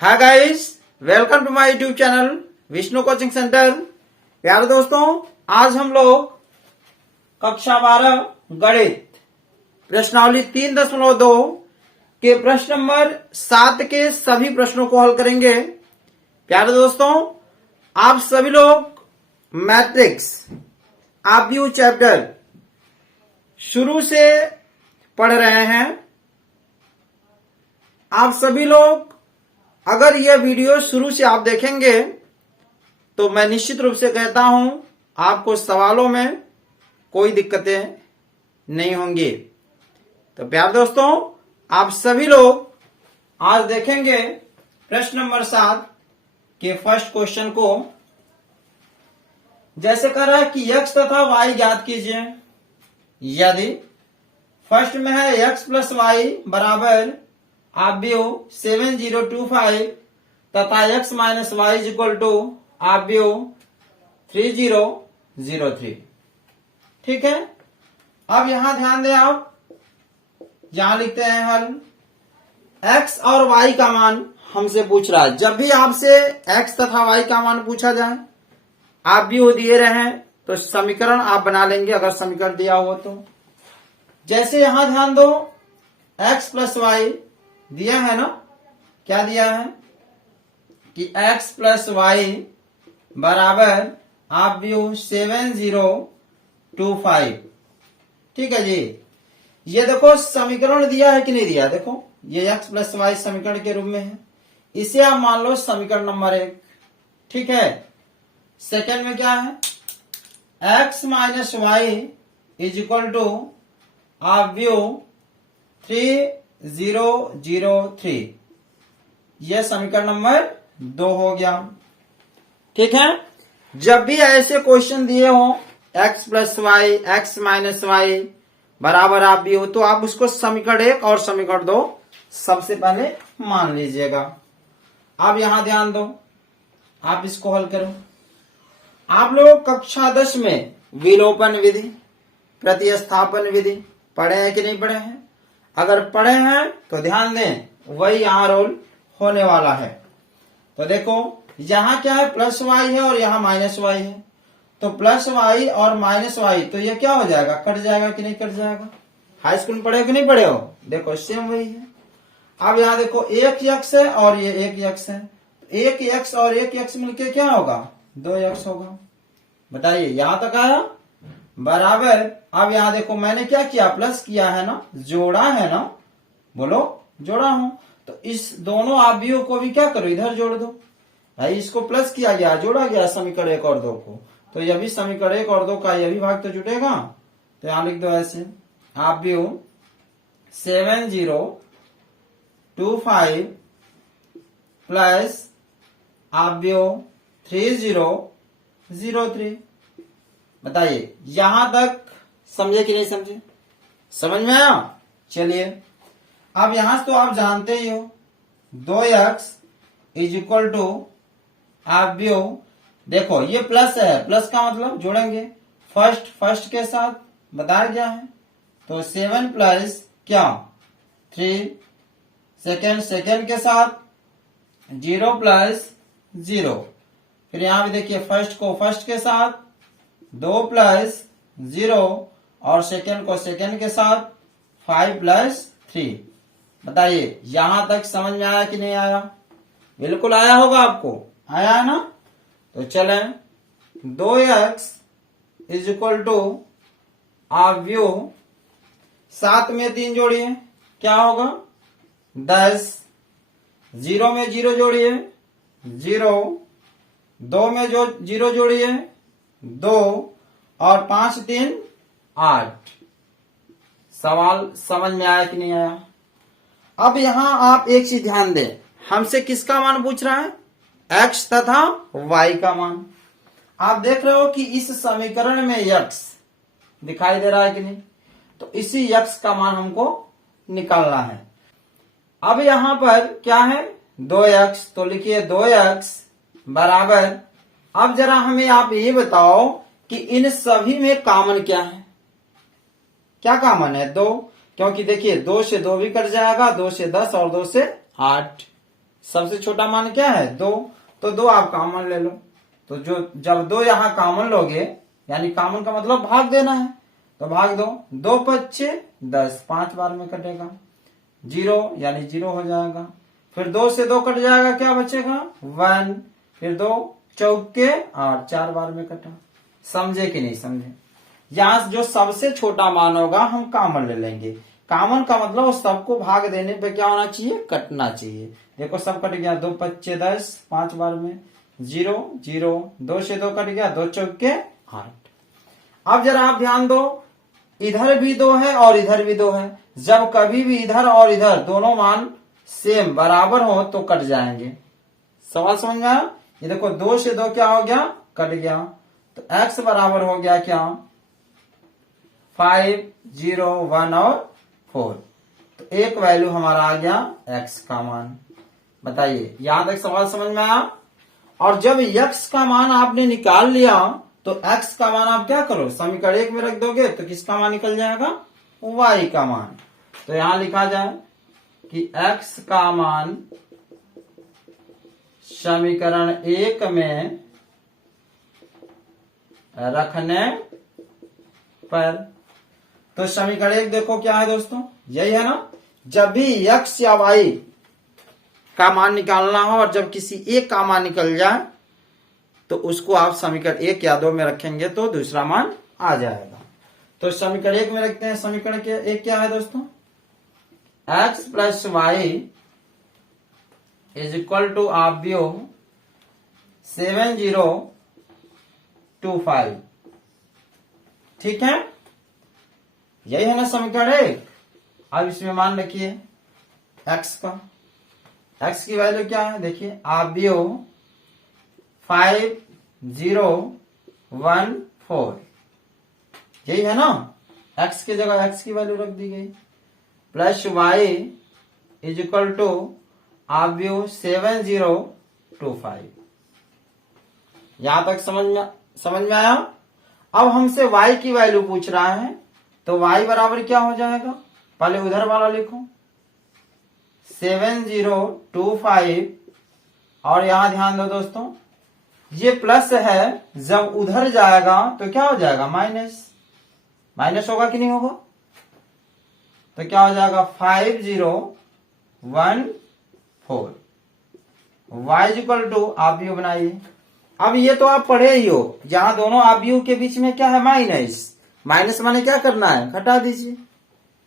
Hi guys, welcome to my YouTube channel Vishnu coaching centre. प्यारे दोस्तों, आज हम लोग कक्षा 12 गणित प्रश्नावली 3.2 के प्रश्न नंबर 7 के सभी प्रश्नों को हल करेंगे। प्यारे दोस्तों, आप सभी लोग मैट्रिक्स आव्यूह चैप्टर शुरू से पढ़ रहे हैं। आप सभी लोग अगर यह वीडियो शुरू से आप देखेंगे तो मैं निश्चित रूप से कहता हूं आपको सवालों में कोई दिक्कतें नहीं होंगी। तो प्यारे दोस्तों, आप सभी लोग आज देखेंगे प्रश्न नंबर 7 के फर्स्ट क्वेश्चन को। जैसे कह रहा है कि x तथा y ज्ञात कीजिए। यदि फर्स्ट में है x प्लस वाई बराबर आव्यूह 7025 तथा x minus y is equal to आव्यूह 3003। ठीक है, अब यहां ध्यान दें, आप यहां लिखते हैं हल। x और y का मान हमसे पूछ रहा है। जब भी आपसे x तथा y का मान पूछा जाए, आव्यूह दिए रहे तो समीकरण आप बना लेंगे अगर समीकरण दिया हो तो। जैसे यहां ध्यान दो, x प्लस वाई दिया है ना, क्या दिया है कि x प्लस वाई बराबर आव्यूह 7025। ठीक है जी, ये देखो समीकरण दिया है कि नहीं दिया। देखो ये x प्लस वाई समीकरण के रूप में है, इसे आप मान लो समीकरण नंबर 1। ठीक है, सेकंड में क्या है, x minus y is equal to आव्यूह 3003। यह समीकरण नंबर 2 हो गया। ठीक है, जब भी ऐसे क्वेश्चन दिए हो x plus y x minus y बराबर आव्यूह, तो आप उसको समीकरण 1 और समीकरण 2 सबसे पहले मान लीजिएगा। अब यहां ध्यान दो, आप इसको हल करो। आप लोग कक्षा 10 में विलोपन विधि, प्रतिस्थापन विधि पढ़े हैं कि नहीं पढ़े हैं? अगर पढ़े हैं तो ध्यान दें, वही यहां रोल होने वाला है। तो देखो यहां क्या है, प्लस वाई है और यहां माइनस वाई है। तो प्लस वाई और माइनस वाई, तो ये क्या हो जाएगा, कट जाएगा कि नहीं कट जाएगा? हाई स्कूल में पढ़े हो कि नहीं पढ़े हो? देखो सेम वही है। अब यहां देखो एक x है और ये एक x है, एक x और एक x मिलके क्या होगा, 2x होगा। बताइए, यहां तक आया बराबर। अब यहां देखो मैंने क्या किया, प्लस किया है ना, जोड़ा है ना, बोलो जोड़ा हूं। तो इस दोनों आव्यूह को भी क्या करो, इधर जोड़ दो भाई। इसको प्लस किया गया, जोड़ा गया समीकरण 1 और 2 को, तो यह भी समीकरण 1 और 2 का यह भी भाग तो जुटेगा। तो यहां लिख दो ऐसे, आव्यूह 7025 प्लस आव्यूह 3003। बताइए यहां तक समझे कि नहीं समझे? समझ में आया? चलिए, अब यहां से तो आप जानते ही हो 2x इज इक्वल टू आव्यूह, देखो ये प्लस है, प्लस का मतलब जोड़ेंगे फर्स्ट के साथ, बताया गया है। तो 7 प्लस क्या 3, सेकेंड के साथ 0 प्लस 0। फिर यहां भी देखिए फर्स्ट को फर्स्ट के साथ 2 प्लस 0 और सेकेंड को सेकेंड के साथ 5 प्लस 3। बताइए यहां तक समझ में आया कि नहीं आया? बिल्कुल आया होगा, आपको आया है ना। तो चलें, 2x इज इक्वल टू आव्यूह 7 में 3 जोड़िए, क्या होगा 10, 0 में 0 जोड़िए 0, 2 में जो 0 जोड़िए 2 और 5 3 8। सवाल समझ में आया कि नहीं आया? अब यहां आप एक चीज ध्यान दें, हमसे किसका मान पूछ रहा है, x तथा y का मान। आप देख रहे हो कि इस समीकरण में x दिखाई दे रहा है कि नहीं, तो इसी x का मान हमको निकालना है। अब यहां पर क्या है 2x, तो लिखिए 2x बराबर। अब जरा हमें आप ये बताओ कि इन सभी में कॉमन क्या है? क्या कॉमन है, 2। क्योंकि देखिए 2 से 2 भी कट जाएगा, 2 से 10 और 2 से 8। सबसे छोटा मान क्या है 2, तो 2 आप कॉमन ले लो। तो जब 2 यहाँ कॉमन लोगे, यानी कॉमन का मतलब भाग देना है, तो भाग दो। 2 पच्चे 10, 5 बार में कटेगा। 0 यानी 0 हो जाएगा। फिर 2 से 2 कट जाएगा, क्या बचेगा 1। फिर 2 चौके 8, 4 बार में कटा। समझे कि नहीं समझे? यहाँ जो सबसे छोटा मान होगा हम कॉमन ले लेंगे। कॉमन का मतलब वो सबको भाग देने पे क्या होना चाहिए, कटना चाहिए। देखो सब कट गया, 2 पच्चे 10, 5 बार में 0 0, 2 से 2 कट गया, 2 चौके 8। अब जरा आप ध्यान दो, इधर भी 2 है और इधर भी 2 है। जब कभी भी इधर और इधर दोनों मान सेम बराबर हो तो कट जाएंगे। सवाल समझ में आया? ये देखो 2 से 2 क्या हो गया, कट गया। तो x बराबर हो गया क्या 5 0 1 और 4। तो एक वैल्यू हमारा आ गया x का मान। बताइए यहां तक सवाल समझ में आया? और जब x का मान आपने निकाल लिया तो x का मान आप क्या करो, समीकरण 1 में रख दोगे तो किसका मान निकल जाएगा, y का मान। तो यहां लिखा जाए कि x का मान समीकरण 1 में रखने पर, तो समीकरण 1 देखो क्या है दोस्तों, यही है ना। जब भी x या y का मान निकालना हो और जब किसी एक का मान निकल जाए तो उसको आप समीकरण 1 या 2 में रखेंगे तो दूसरा मान आ जाएगा। तो समीकरण 1 में रखते हैं। समीकरण के 1 क्या है दोस्तों, x plus y is equal to आप भी 7025। ठीक है, यही है ना समीकरण 1। अब इसमें मान रखिए x का, x की वैल्यू क्या है, देखिए आप भी 5014, यही है ना। x की जगह x की वैल्यू रख दी गई। Plus y is equal to आप भी 7025। यहां तक समझ में आया? अब हमसे y की वैल्यू पूछ रहा है, तो y बराबर क्या हो जाएगा, पहले उधर वाला लिखो 7025। और यहां ध्यान दो दोस्तों, ये प्लस है, जब उधर जाएगा तो क्या हो जाएगा, माइनस। माइनस होगा कि नहीं होगा? तो क्या हो जाएगा 5014। y इक्वल टू आप यू बनाइए। अब ये तो आप पढ़े ही हो, जहां दोनों आप यू के बीच में क्या है, माइनस। माइनस माने क्या करना है, घटा दीजिए।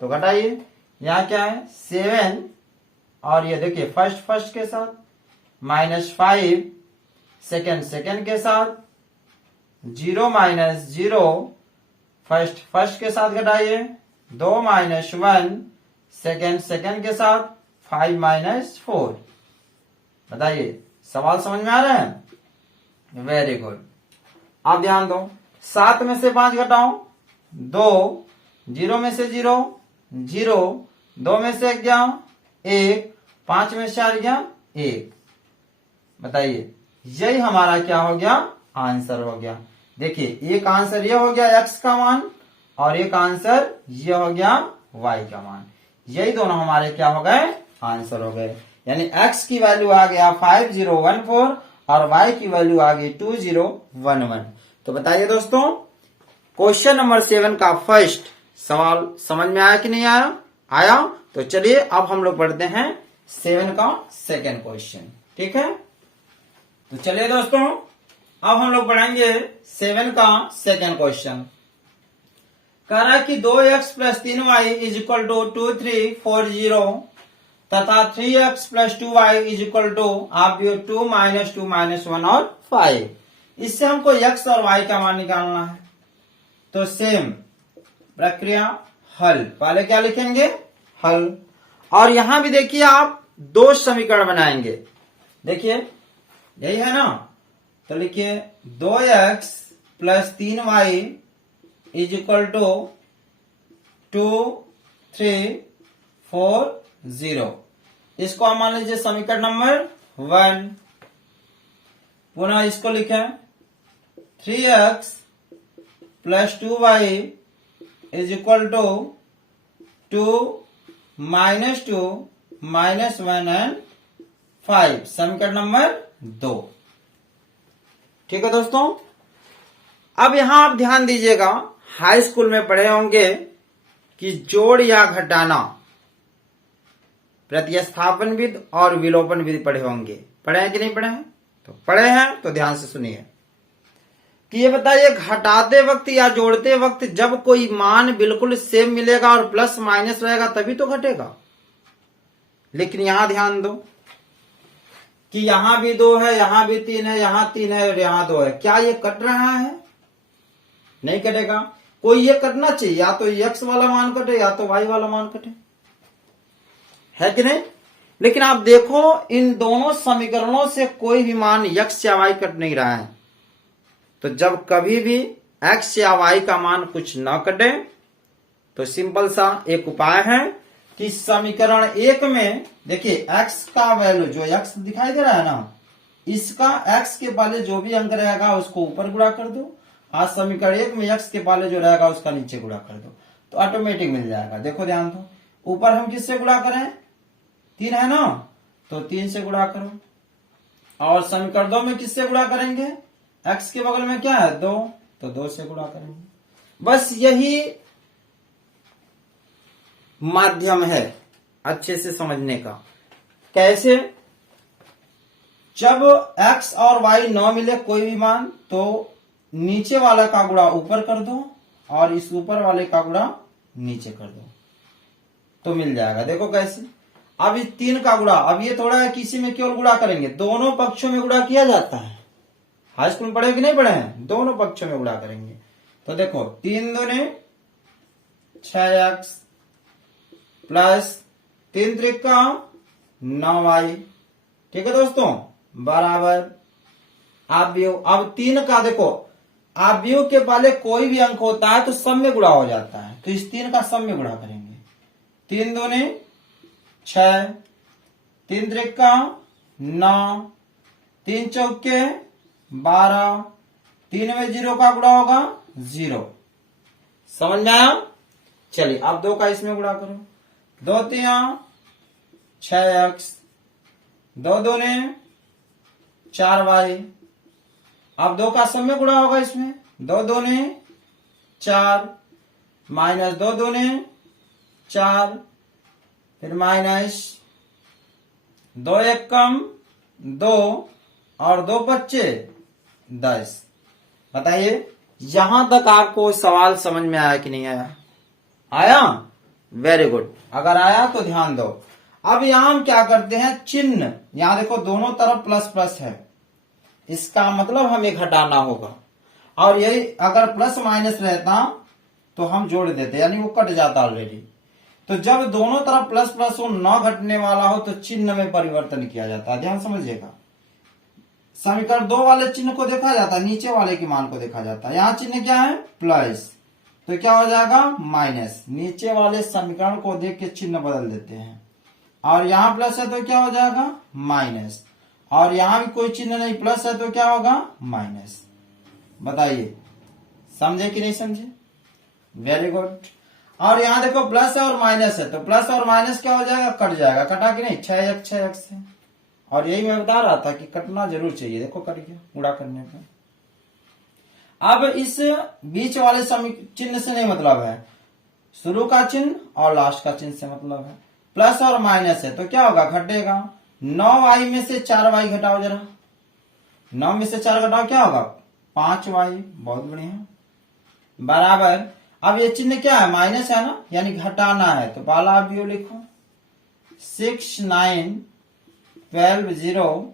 तो घटाइए, यहां क्या है 7 और ये देखिए फर्स्ट के साथ, -5 सेकेंड के साथ, 0 - 0 फर्स्ट के साथ घटाइए, 2 - 1 सेकेंड के साथ, 5 - 4। बताइए सवाल समझ में आ रहा है? Very good. अब ध्यान दो, 7 में से 5 घटाओ 2, 0 में से 0 0, 2 में से 1 गया 1, 5 में से 4 गया 1। बताइए यही हमारा क्या हो गया, आंसर हो गया। देखिए एक आंसर ये हो गया x का मान और एक आंसर ये हो गया y का मान। यही दोनों हमारे क्या हो गए, आंसर हो गए। यानी x की वैल्यू आ गया 5014 और y की वैल्यू आ गई 2011। तो बताइए दोस्तों, क्वेश्चन नंबर 7 का फर्स्ट सवाल समझ में आया कि नहीं आया? आया। तो चलिए अब हम लोग पढ़ते हैं 7 का सेकेंड क्वेश्चन। ठीक है, तो चलिए दोस्तों अब हम लोग पढ़ेंगे 7 का सेकेंड क्वेश्चन। कह रहा है कि 2x plus 3y is equal to 2340 तथा 3x plus 2y is equal to आप 2 - 2 - 1 और 5। इससे हमको x और y का मान निकालना है। तो सेम प्रक्रिया, हल। पहले क्या लिखेंगे, हल। और यहां भी देखिए आप 2 समीकरण बनाएंगे। देखिए यही है ना, तो लिखिए 2x plus 3y is equal to 2340। इसको हम मान लीजिए समीकरण नंबर 1। पुनः इसको लिखें 3x plus 2y is equal to 2 - 2 - 1 and 5, समीकरण नंबर 2। ठीक है दोस्तों, अब यहां आप ध्यान दीजिएगा, हाई स्कूल में पढ़े होंगे कि जोड़ या घटाना, प्रतिस्थापन विधि और विलोपन विधि पढ़े होंगे। पढ़े हैं कि नहीं पढ़े हैं? तो पढ़े हैं तो ध्यान से सुनिए कि ये बताइए, घटाते वक्त या जोड़ते वक्त जब कोई मान बिल्कुल सेम मिलेगा और प्लस माइनस रहेगा तभी तो घटेगा। लेकिन यहां ध्यान दो कि यहां भी 2 है, यहां भी 3 है, यहां 3 है और यहां 2 है। क्या ये कट रहा है? नहीं कटेगा। कोई ये कटना चाहिए, या तो x वाला मान कटे या तो y वाला मान कटे, है कि नहीं? लेकिन आप देखो, इन दोनों समीकरणों से कोई भी मान x या y कट नहीं रहा है। तो जब कभी भी x या y का मान कुछ न कटे तो सिंपल सा एक उपाय है कि समीकरण 1 में देखिए, x का वैल्यू जो x दिखाई दे रहा है ना, इसका x के पहले जो भी अंक रहेगा उसको ऊपर गुणा कर दो, और समीकरण 1 में x के पहले जो रहेगा उसका नीचे गुणा कर दो, तो ऑटोमेटिक मिल जाएगा। देखो ध्यान दो, ऊपर हम किससे गुणा करें? 3 है ना, तो 3 से गुणा करो। और समीकरण 2 में किससे गुणा करेंगे? x के बगल में क्या है? 2, तो 2 से गुणा करेंगे। बस यही माध्यम है अच्छे से समझने का। कैसे? जब x और y न मिले कोई भी मान, तो नीचे वाले का गुणा ऊपर कर दो और इस ऊपर वाले का गुणा नीचे कर दो, तो मिल जाएगा। देखो कैसे, अब इस 3 का गुणा, अब ये थोड़ा है कि इसी में केवल गुणा करेंगे, दोनों पक्षों में गुणा किया जाता है। हाई स्कूल में पढ़े कि नहीं पढ़े हैं? दोनों पक्षों में गुणा करेंगे। तो देखो, 3 दूने 6x प्लस 3 त्रिका 9y, ठीक है दोस्तों, बराबर आव्यूह। अब 3 का देखो, आव्यूह के पहले कोई भी अंक होता है तो सब में गुणा हो जाता है, तो इस 3 का सब में गुणा करेंगे। 3 दूने 6, 3 त्रिका 9, 3 चौके 12, 3 में 0 का गुणा होगा 0। समझ में आया? चलिए अब 2 का इसमें गुणा करो। 2 3 6x, 2 दूने 4y। अब 2 का सब में गुणा होगा इसमें, 2 दूने 4 माइनस 2 दूने 4, फिर माइनस 2 एक कम 2 और 2 बच्चे 10। बताइए यहां तक आपको सवाल समझ में आया कि नहीं आया? आया? Very good. अगर आया तो ध्यान दो। अब यहां हम क्या करते हैं, चिन्ह, यहां देखो दोनों तरफ प्लस प्लस है, इसका मतलब हमें घटाना होगा। और यही अगर प्लस माइनस रहता तो हम जोड़ देते, यानी वो कट जाता ऑलरेडी। तो जब दोनों तरफ प्लस प्लस हो, न घटने वाला हो, तो चिन्ह में परिवर्तन किया जाता है। ध्यान समझिएगा, समीकरण 2 वाले चिन्ह को देखा जाता है, नीचे वाले के मान को देखा जाता है। यहाँ चिन्ह क्या है? प्लस, तो क्या हो जाएगा? माइनस। नीचे वाले समीकरण को देख के चिन्ह बदल देते हैं। और यहाँ प्लस है तो क्या हो जाएगा? माइनस। और यहां भी कोई चिन्ह नहीं, प्लस है तो क्या होगा? माइनस। बताइए समझे कि नहीं समझे? Very good. और यहां देखो प्लस है और माइनस है, तो प्लस और माइनस क्या हो जाएगा? कट जाएगा। कटा कि नहीं? 6x है। और यही मैं बता रहा था कि कटना जरूर चाहिए। देखो कट गया गुणा करने पर। अब इस बीच वाले चिन्ह से नहीं मतलब है, शुरू का चिन्ह और लास्ट का चिन्ह से मतलब है। प्लस और माइनस है तो क्या होगा? घटेगा। 9y में से 4y घटाओ जरा, 9 में से 4 घटाओ क्या होगा? 5y। बहुत बढ़िया, बराबर। अब ये चिन्ह क्या है? माइनस है ना, यानी घटाना है, तो पहला अवयव लिखो 6 9 12 0।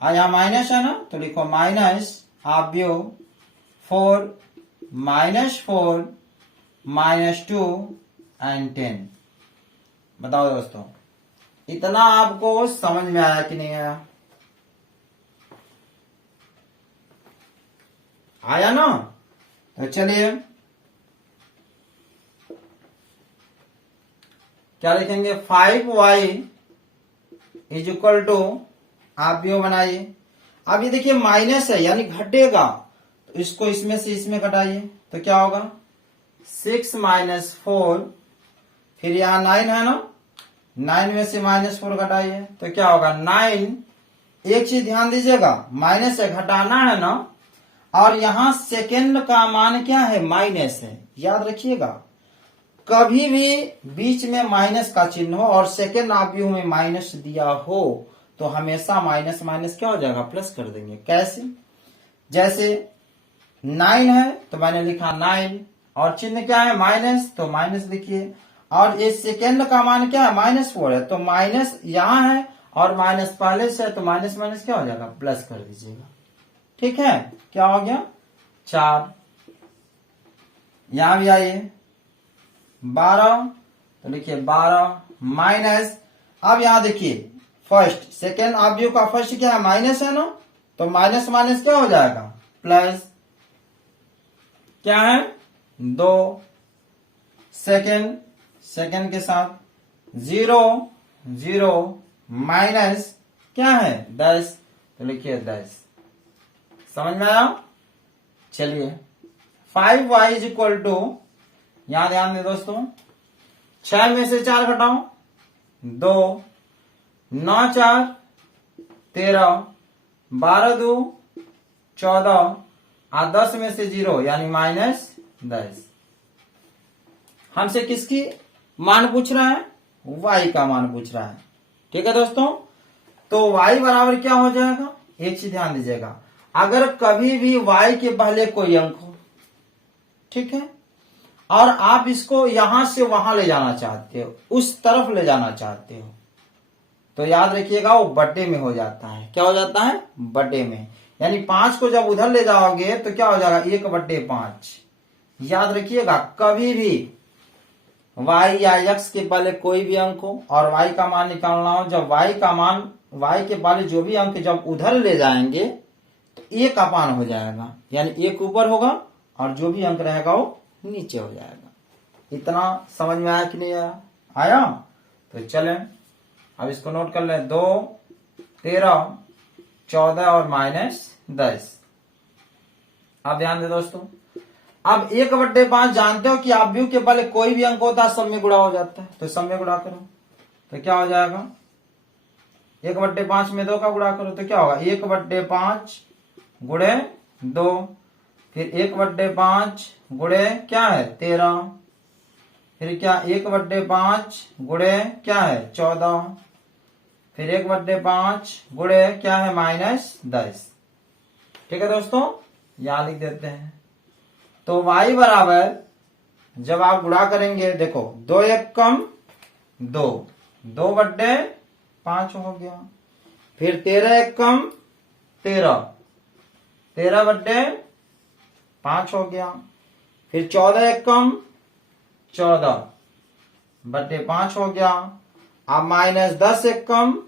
यहाँ माइनस है ना, तो लिखो माइनस अवयव 4 -4 -2 एंड 10। बताओ दोस्तों, इतना आपको समझ में आया कि नहीं आया? आया ना? तो चलिए क्या लिखेंगे? 5y इज इक्वल टू, आप भी बनाइए। अब ये देखिए माइनस है यानी घटेगा, तो इसको इसमें से इसमें घटाइए तो क्या होगा? 6 -4, फिर यहां 9 है ना, 9 में से -4 घटाइए तो क्या होगा 9। एक चीज ध्यान दीजिएगा, माइनस से घटाना है ना, और यहां सेकेंड का मान क्या है, माइनस है। याद रखिएगा, कभी भी बीच में माइनस का चिन्ह हो और सेकेंड आव्यूह में माइनस दिया हो तो हमेशा माइनस माइनस क्या हो जाएगा, प्लस कर देंगे। कैसे, जैसे 9 है तो मैंने लिखा 9 और चिन्ह क्या है, माइनस, तो माइनस लिखिए। और ये सेकेंड का मान क्या है, -4 है, तो माइनस यहां है और माइनस पहले से है, तो माइनस माइनस क्या हो जाएगा, प्लस कर दीजिएगा। ठीक है, क्या हो गया 4। यहां भी आइए 12, तो लिखिए 12 माइनस। अब यहां देखिए फर्स्ट सेकेंड आव्यूह का फर्स्ट क्या है, माइनस है ना, तो माइनस माइनस क्या हो जाएगा, प्लस। क्या है 2, सेकेंड के साथ 0 0 माइनस क्या है 10, तो लिखिए 10। समझ में आया। चलिए 5y इज इक्वल टू, यहां ध्यान दें दोस्तों, 6 में से 4 घटाओ 2, 9 4 13, 12 2 14 और 10 में से 0 यानी -10। हमसे किसकी मान पूछ रहा है, y का मान पूछ रहा है। ठीक है दोस्तों, तो y बराबर क्या हो जाएगा, एक चीज ध्यान दीजिएगा, अगर कभी भी y के पहले कोई अंक हो, ठीक है, और आप इसको यहां से वहां ले जाना चाहते हो, उस तरफ ले जाना चाहते हो, तो याद रखिएगा वो बटे में हो जाता है। क्या हो जाता है, बटे में। यानी 5 को जब उधर ले जाओगे तो क्या हो जाएगा, 1/5। याद रखिएगा, कभी भी y या x के पहले कोई भी अंक हो और y का मान निकालना हो, जब y के पहले जो भी अंक जब उधर ले जाएंगे तो 1/, हो जाएगा, यानी 1 ऊपर होगा और जो भी अंक रहेगा वो नीचे हो जाएगा। इतना समझ में आया कि नहीं आया, आया। तो चलें अब इसको नोट कर लें, 2 13 14 और -10। अब ध्यान दे दोस्तों, अब 1/5 जानते हो कि आव्यूह के पहले कोई भी अंक होता है सब में गुणा हो जाता है, तो सब में गुणा करो तो क्या हो जाएगा, 1/5 में 2 का गुणा करो तो क्या होगा, 1/5 गुणे 2, फिर 1/5 गुणे क्या है 13, फिर क्या 1/5 गुणे क्या है 14, फिर 1/5 गुणे क्या है -10। ठीक है दोस्तों, यहां लिख देते हैं। तो y बराबर जब आप गुणा करेंगे, देखो 2 1 कम 2, 2/5 हो गया, फिर 13 1 कम 13, 13/5 हो गया, फिर 14 1 कम 14/5 हो गया, अब -10 1 कम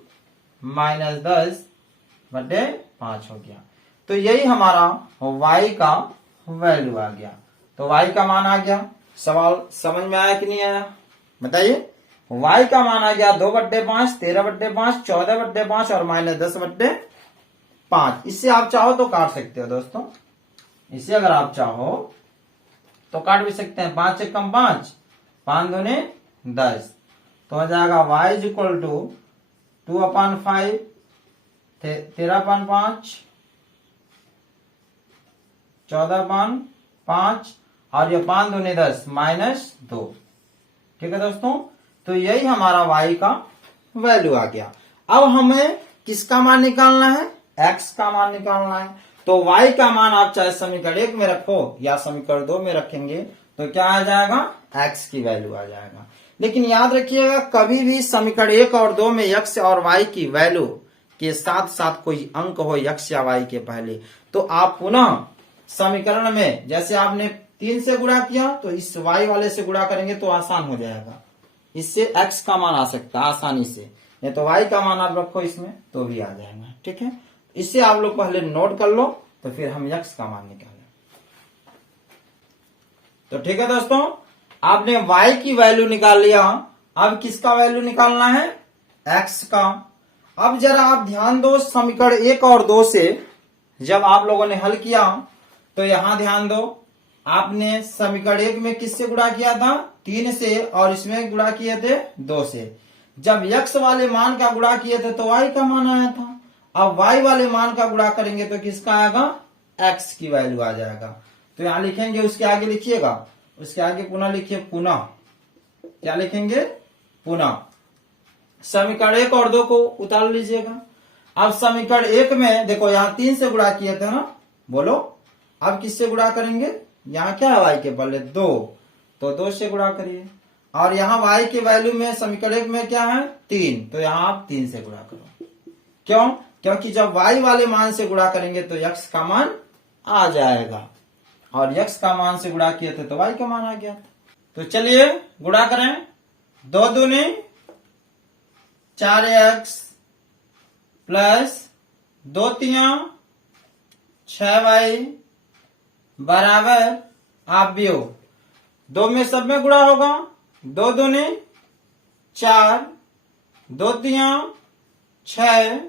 -10/5 हो गया। तो यही हमारा y का वैल्यू आ गया। तो y का मान आ गया। सवाल समझ में आया कि नहीं आया, बताइए। y का मान आ गया 2/5, 13/5, 14/5 और -10/5। इससे आप चाहो तो काट सकते हो दोस्तों, इसे अगर आप चाहो तो काट भी सकते हैं। 5 1 कम 5, 5 दूने 10, तो हो जाएगा y इज इक्वल टू 2/5, 13/5, 14/5 और ये 5 दूने 10 -2। ठीक है दोस्तों, तो यही हमारा y का वैल्यू आ गया। अब हमें किसका मान निकालना है, x का मान निकालना है। तो y का मान आप चाहे समीकरण 1 में रखो या समीकरण 2 में रखेंगे तो क्या आ जाएगा, x की वैल्यू आ जाएगा। लेकिन याद रखिएगा, कभी भी समीकरण 1 और 2 में x और y की वैल्यू के साथ साथ कोई अंक हो x या y के पहले, तो आप पुनः समीकरण में जैसे आपने 3 से गुणा किया तो इस y वाले से गुणा करेंगे तो आसान हो जाएगा, इससे x का मान आ सकता है आसानी से। नहीं तो y का मान आप रखो इसमें तो भी आ जाएगा। ठीक है, इससे आप लोग पहले नोट कर लो तो फिर हम x का मान निकालें। तो ठीक है दोस्तों, आपने y की वैल्यू निकाल लिया। अब किसका वैल्यू निकालना है, x का। अब जरा आप ध्यान दो, समीकरण 1 और 2 से जब आप लोगों ने हल किया तो यहां ध्यान दो, आपने समीकरण 1 में किससे गुणा किया था, 3 से, और इसमें गुणा किए थे 2 से। जब x वाले मान का गुणा किए थे तो y का मान आया था। अब y वाले मान का गुणा करेंगे तो किसका आएगा, x की वैल्यू आ जाएगा। तो यहां लिखेंगे, उसके आगे लिखिएगा, उसके आगे पुनः लिखिए, पुनः क्या लिखेंगे, पुनः। समीकरण 1 और 2 को उतार लीजिएगा। अब समीकरण 1 में देखो यहां 3 से गुणा किए थे ना, बोलो अब किससे गुणा करेंगे, यहाँ क्या है y के पहले 2, तो 2 से गुणा करिए। और यहाँ y के वैल्यू में समीकरण 1 में क्या है 3, तो यहाँ आप 3 से गुणा करो। क्यों, क्योंकि जब y वाले मान से गुणा करेंगे तो x का मान आ जाएगा, और x का मान से गुणा किए थे तो y का मान आ गया। तो चलिए गुणा करें, 2 दूनी 4x प्लस 2 तिया 6y बराबर, आप भी हो 2 में सब में गुणा होगा, 2 दूनी 4, 2 तिया 6,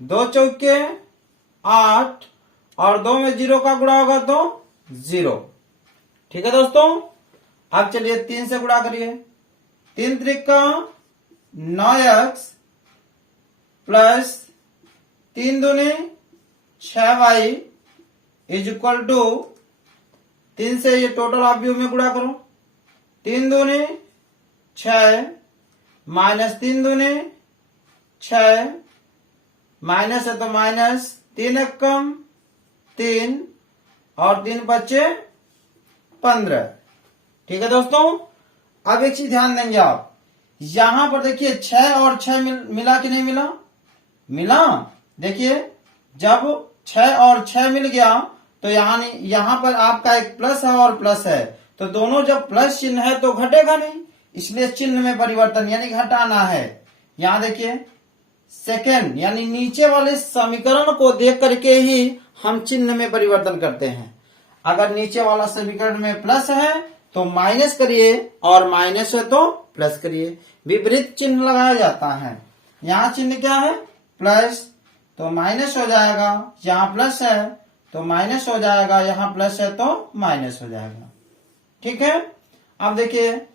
2 चौके 8, और 2 में 0 का गुणा होगा तो 0। ठीक है दोस्तों, अब चलिए 3 से गुणा करिए, 3 त्रिका 9x प्लस 3 दूनी 6y इज इक्वल टू, 3 से ये टोटल आप व्यू में गुणा करो, 3 दूनी 6 माइनस 3 दूनी 6, माइनस है तो माइनस, 3 एक कम 3, और 3 बचे 15। ठीक है दोस्तों, अब एक चीज ध्यान देंगे आप, यहां पर देखिए 6 और 6 मिला कि नहीं मिला, मिला। देखिए जब 6 और 6 मिल गया तो यहाँ पर आपका एक प्लस है और प्लस है, तो दोनों जब प्लस चिन्ह है तो घटेगा नहीं, इसलिए चिन्ह में परिवर्तन यानी घटाना है। यहाँ देखिए सेकेंड यानी नीचे वाले समीकरण को देख करके ही हम चिन्ह में परिवर्तन करते हैं। अगर नीचे वाला समीकरण में प्लस है तो माइनस करिए, और माइनस है तो प्लस करिए, विपरीत चिन्ह लगाया जाता है। यहाँ चिन्ह क्या है प्लस, तो माइनस हो जाएगा, यहाँ प्लस है तो माइनस हो जाएगा, यहाँ प्लस है तो माइनस हो जाएगा। ठीक है, अब देखिए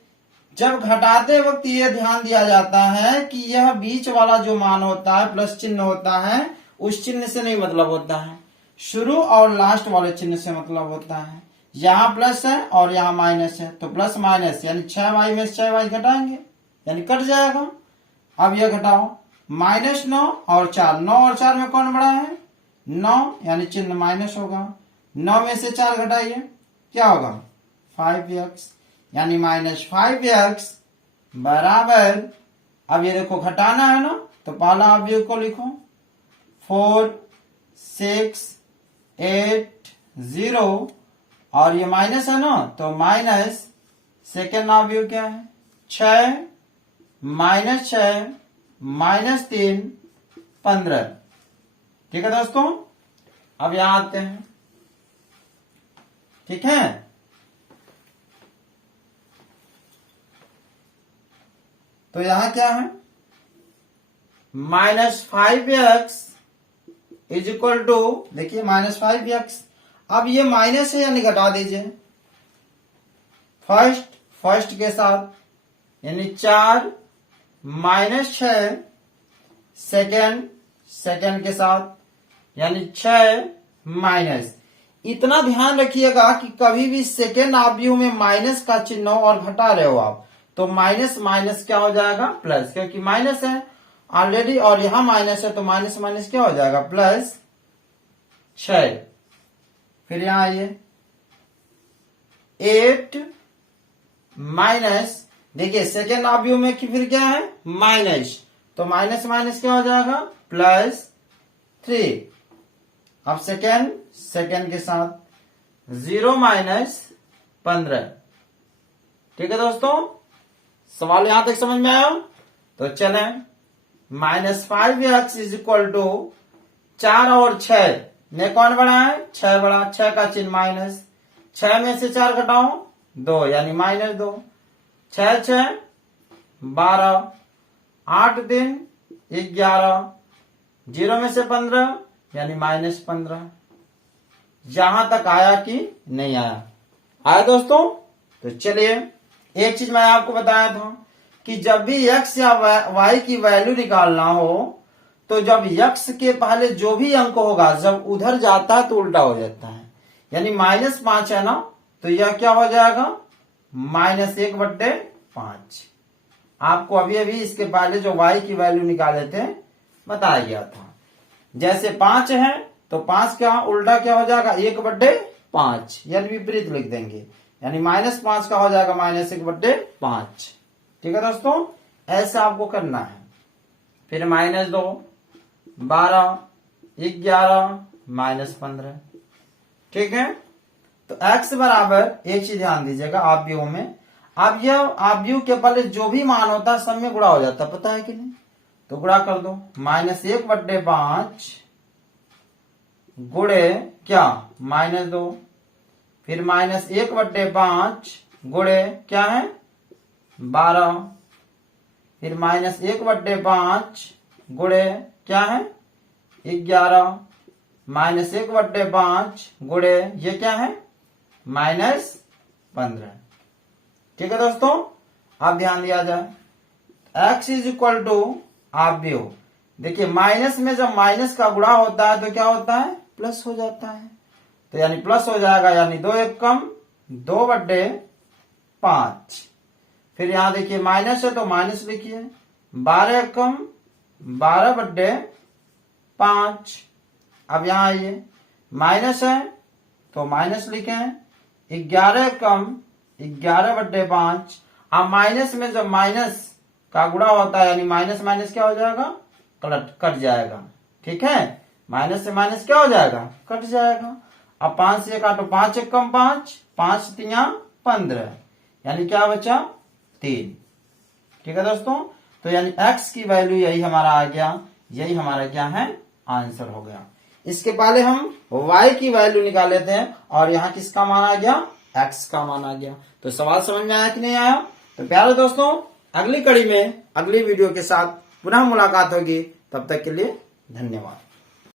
जब घटाते वक्त ये ध्यान दिया जाता है कि यह बीच वाला जो मान होता है प्लस चिन्ह होता है, उस चिन्ह से नहीं मतलब होता है, शुरू और लास्ट वाले चिन्ह से मतलब होता है। यहाँ प्लस है और यहाँ माइनस है, तो प्लस माइनस यानी 6y में 6y घटाएंगे यानी कट जाएगा। अब यह घटाओ, माइनस 9 और 4, 9 और 4 में कौन बड़ा है 9, यानी चिन्ह माइनस होगा। 9 में से 4 घटाइए क्या होगा 5x, यानी माइनस 5x बराबर, अब ये देखो घटाना है ना, तो पहला अवयव को लिखो 4 6 8 0, और ये माइनस है ना तो माइनस, सेकेंड अवयव क्या है 6 माइनस 6 माइनस 3 15। ठीक है दोस्तों, अब यहां आते हैं। ठीक है, तो यहां क्या है minus 5x is equal to, देखिए माइनस 5x, अब ये माइनस है यानी घटा दीजिए, फर्स्ट के साथ यानी 4 माइनस 6, सेकेंड के साथ यानी 6 माइनस। इतना ध्यान रखिएगा कि कभी भी सेकेंड अवयव में माइनस का चिन्ह और घटा रहे हो आप तो माइनस माइनस क्या हो जाएगा प्लस, क्योंकि माइनस है ऑलरेडी और यहां माइनस है तो माइनस माइनस क्या हो जाएगा प्लस 6। फिर यहां आइए 8 माइनस, देखिए सेकेंड अवयव में कि फिर क्या है माइनस, तो माइनस माइनस क्या हो जाएगा प्लस 3। अब सेकेंड के साथ 0 माइनस 15। ठीक है दोस्तों, सवाल यहां तक समझ में आया, तो चलें minus 5x is equal to 4 और 6 में कौन बड़ा है 6 बड़ा, 6 का चिन्ह माइनस, 6 में से 4 घटाओ 2 यानी माइनस 2, 6 6 12, 8 3 11, 0 में से 15 यानी माइनस 15। यहां तक आया कि नहीं आया, आया दोस्तों। तो चलिए एक चीज मैं आपको बताया था कि जब भी x या y की वैल्यू निकालना हो तो जब x के पहले जो भी अंक होगा जब उधर जाता है तो उल्टा हो जाता है। यानी -5 है ना, तो यह क्या हो जाएगा -1/5। आपको अभी अभी इसके पहले जो y की वैल्यू निकाले थे बताया गया था। जैसे 5 है तो 5 का उल्टा क्या हो जाएगा 1/5, यानी विपरीत लिख देंगे, यानी -5 का हो जाएगा -1/5। ठीक है दोस्तों, ऐसे आपको करना है। फिर -2, 12, 11, -15। ठीक है, तो x बराबर एक चीज ध्यान दीजिएगा आव्यूह में, अब यह आव्यूह के पहले जो भी मान होता है सब में गुणा हो जाता है, पता है कि नहीं? तो गुणा कर दो, -1/5 गुणे क्या -2, फिर -1/5 गुणे क्या है 12, फिर -1/5 गुणे क्या है 11, -1/5 गुणे ये क्या है -15। ठीक है दोस्तों, आप ध्यान दिया जाए, x इज इक्वल टू आव्यूह। देखिए माइनस में जब माइनस का गुणा होता है तो क्या होता है प्लस हो जाता है, तो यानी प्लस हो जाएगा, यानी 2 1 कम 2/5। फिर यहां देखिए माइनस है तो माइनस लिखिए, 12 1 कम 12/5। अब यहां आइए माइनस है तो माइनस लिखे, 11 कम 11/5। अब माइनस में जब माइनस का गुणा होता है यानी माइनस माइनस क्या हो जाएगा कट जाएगा। ठीक है, माइनस से माइनस क्या हो जाएगा कट जाएगा। अब 5 से काटो, 5 1 कम 5, 5 3 15, यानी क्या बचा 3। ठीक है दोस्तों, तो यानी x की वैल्यू यही हमारा आ गया, यही हमारा क्या है आंसर हो गया। इसके पहले हम y की वैल्यू निकाल लेते हैं और यहाँ किसका मान आ गया x का मान आ गया। तो सवाल समझ में आया कि नहीं आया? तो प्यारे दोस्तों, अगली कड़ी में अगली वीडियो के साथ पुनः मुलाकात होगी, तब तक के लिए धन्यवाद।